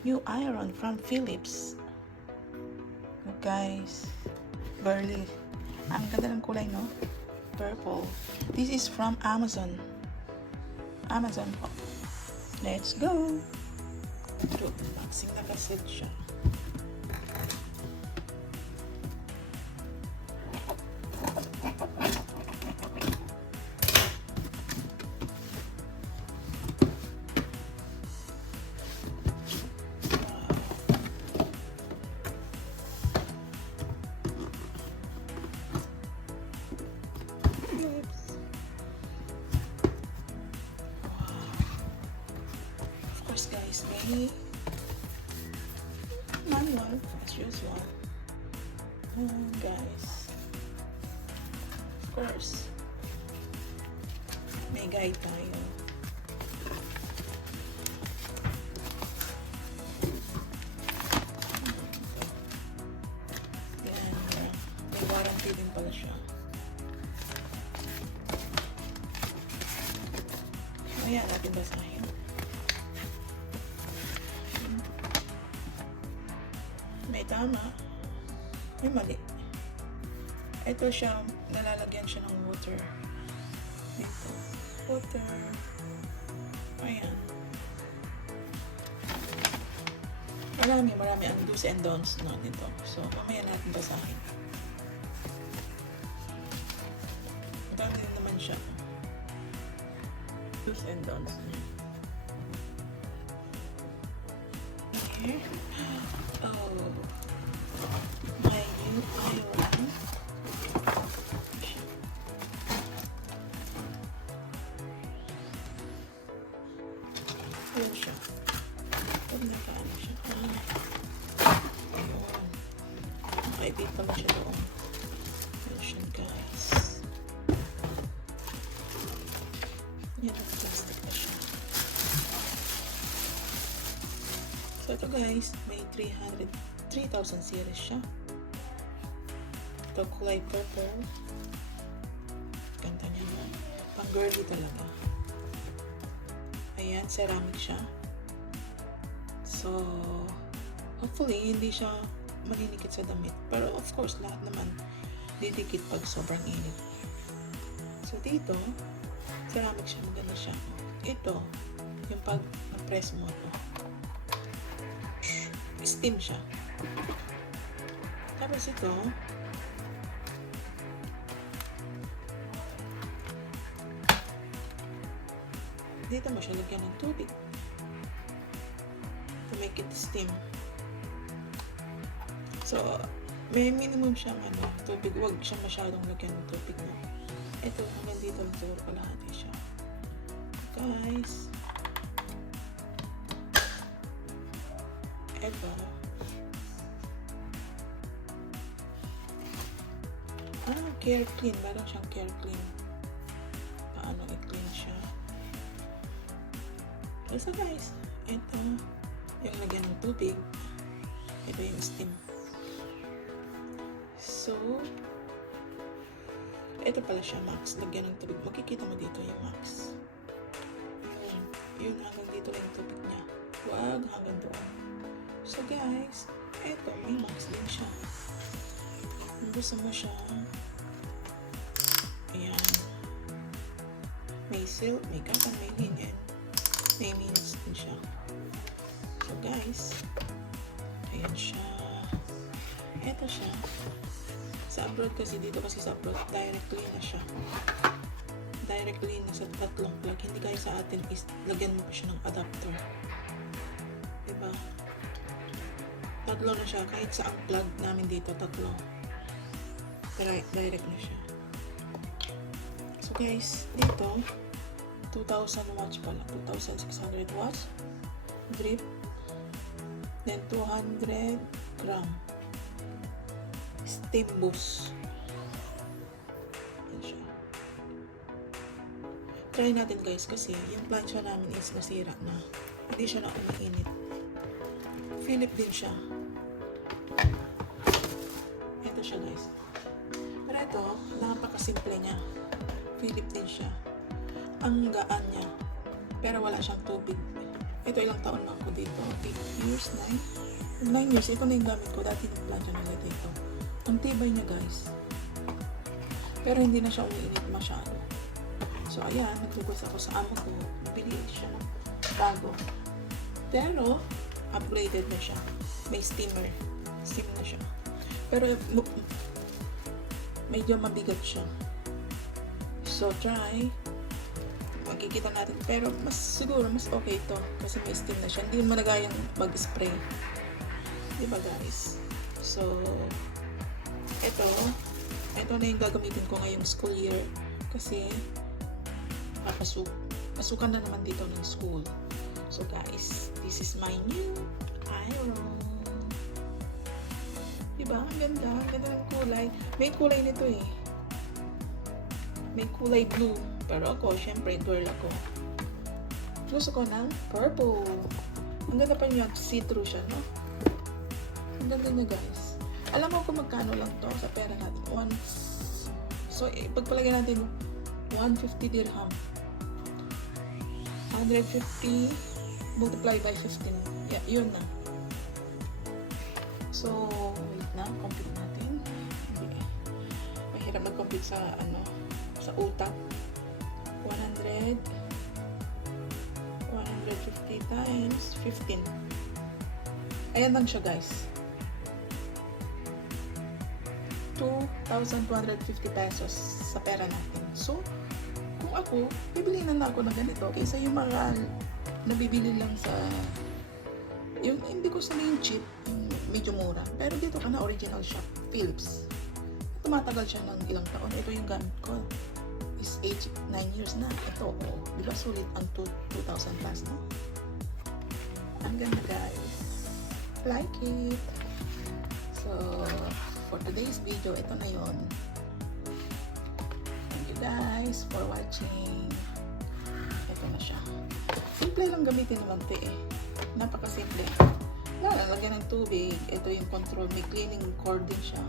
New iron from Philips. Guys, burly. Ang ganda ng kulay, no? Purple. This is from Amazon. Amazon po. Let's go! Ito, boxing na kaset siya. Guys, may manual as usual. Guys, of course, may guide tayo. Yan, may warranty din pala siya. Ayan, natin basahin. May tama. May mali. Ito siya, nalalagyan siya ng water. Dito. Water. Ayan. Marami ang do's and don'ts no, nito. So, mamaya natin basahin. Maganda din naman siya. Do's and don'ts niya. Here. Oh, my new iron. Ayan siya. Huwag na paano siya. Ayun. Nakaibig pala siya doon. Ayan siya, guys. Yan ang plastic na siya. So ito guys, may 3,000 series siya. Ito kulay purple. Ganda niya na. Pang girly talaga. Ayan, ceramic siya. So, hopefully, hindi siya maninikit sa damit. Pero of course, lahat naman didikit pag sobrang init. So dito, ceramic siya. Maganda siya. Ito, yung pag na-press mo ito. Steam siya. Tapos ito, dito mo siya lagyan ng tubig to make it steam. So, may minimum siyang tubig. Huwag siya masyadong lagyan ng tubig mo. Ito, hanggang dito lang siguro kalahati siya. Guys, ito, care clean. Meron siyang care clean. Paano i-clean siya. So guys, ito yung lagyan ng tubig. Ito yung steam. So, ito pala siya, max. Lagyan ng tubig. Makikita mo dito yung max. Yun hanggang dito lang yung tubig niya. Huwag hanggang doon. So guys, ito may max din siya. Kung gusto mo siya, ayan, may silk, may cotton, may linen, may minutes din siya. So guys, ayan siya. Ito siya. Sa abroad kasi, dito kasi sa abroad, directly na siya. Directly na sa tatlong plug. Hindi kaya sa atin is lagyan mo pa siya ng adapter. Diba? Tatlo na siya. Kahit sa ang plug namin dito, tatlo. Direct na siya. So guys, dito, 2,000 watts pala. 2,600 watts. Drip. Then 200 gram. Steam boost. Yan siya. Try natin guys kasi yung plancha namin is nasira na. Hindi siya na umiinit. Philip din siya. Ito siya guys. Pero ito, napakasimple niya. Philip din siya. Ang gaan niya. Pero wala siyang tubig. Ito ilang taon na ako dito. 8 years, 9? 9 years. Ito na yung gamit ko. Dati nag-plancha nila dito. Ang tibay niya guys. Pero hindi na siya umiinit masyado. So ayan, nag-request ako sa amo ko. Bili siya ng bago. Pero, upgraded na siya. May steamer. Steam na siya. Pero, medyo mabigat siya. So, try. Makikita natin. Pero, siguro, mas okay ito. Kasi may steam na siya. Hindi mo nagayang mag-spray. Diba, guys? So, ito na yung gagamitin ko ngayong school year. Kasi, pasukan na naman dito ng school. So guys, this is my new iron. Diba? Ang ganda. Ang ganda ng kulay. May kulay nito eh. May kulay blue. Pero ako, syempre, girl ako. Gusto ko ng purple. Ang ganda pa niya. See-through siya, no? Ang ganda niya, guys. Alam mo kung magkano lang to sa pera natin. So, pagpalagay natin, 150 dirham. 150 multiply by 15. Yeah, yun na. So, wait na. Compute natin. Mahirap mag-compute sa, sa utak. 150 times 15. Ayan lang siya, guys. 2,250 pesos sa pera natin. So, kung ako, bibili na ako ng ganito kaysa yung mga nabibili lang sa yung hindi ko sabihin cheap, medyo mura. Pero dito ka na original shop, Philips. Tumatagal siya ng ilang taon. Ito yung gamit ko. Is age 9 years na. Ito, di ba sulit ang 2,000 plus, no? Ang ganda, guys. Like it. So, for today's video, ito na yon. Thank you guys for watching. Ito na siya. Simple lang gamitin naman ito eh. Napakasimple. Lalagyan ng tubig. Ito yung control. May cleaning cord din siya.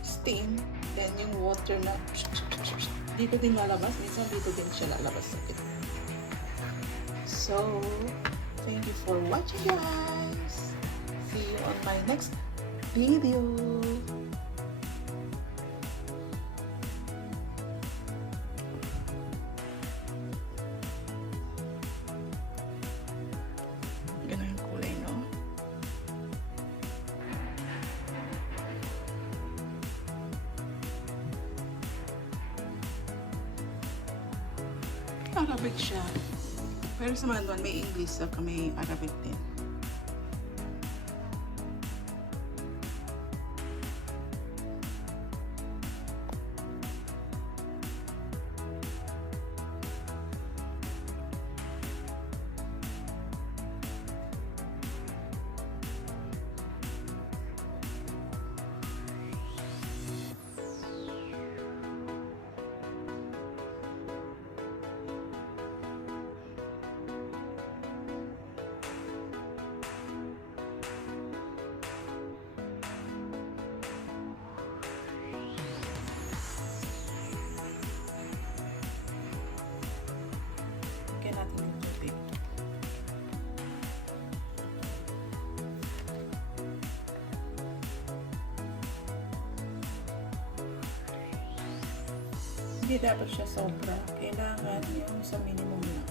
Steam. Then yung water na dito din lalabas. Minsan dito din siya lalabas. So, thank you for watching guys. See you on my next video. Arabic siya. Pero sa mga doon, may English at may Arabic din. Natin yung tubig. Hindi dapat siya sobra. Kailangan yung sa minimum lang.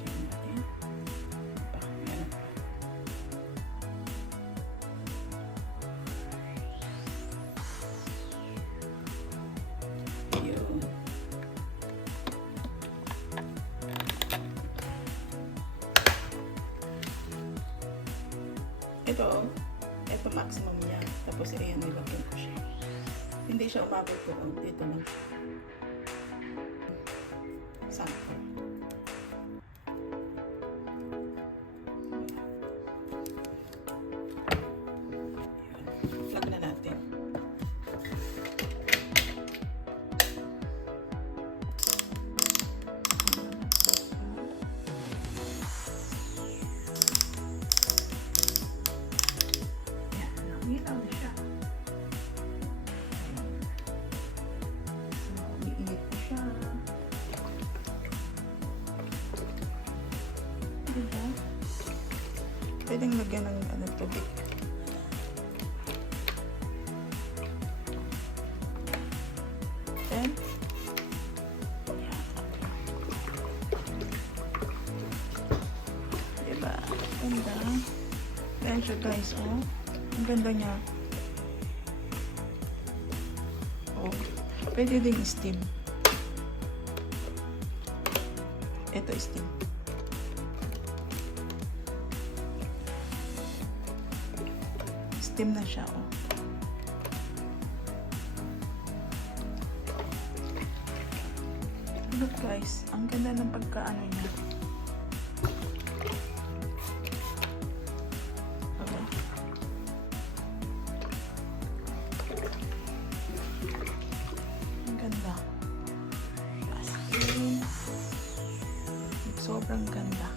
Check natin. Yan. Ito maximum niya. Tapos ayan, nilagyan ko siya. Hindi siya umabot doon. Dito lang siya. Sample. Plug na natin. Ilaw na siya. So, iinit ko siya. Pwedeng lagyan ng tubig. Then, diba? Ganda. Ayan siya guys, oh. Ang ganda niya. Oh. Pwede ding steam. Ito steam. Steam na siya, oh. Look guys, ang ganda ng pagkaano niya. Okay. Ang ganda. As in, sobrang ganda.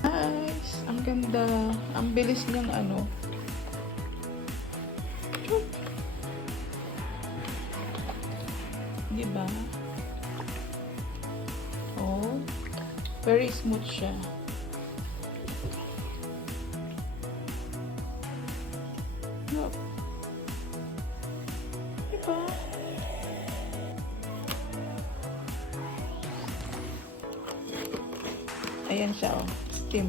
Nice! Ang ganda. Ang bilis niyang ano. Diba? Oh, very smooth siya. Look. Diba? Ayan siya, oh. Steam.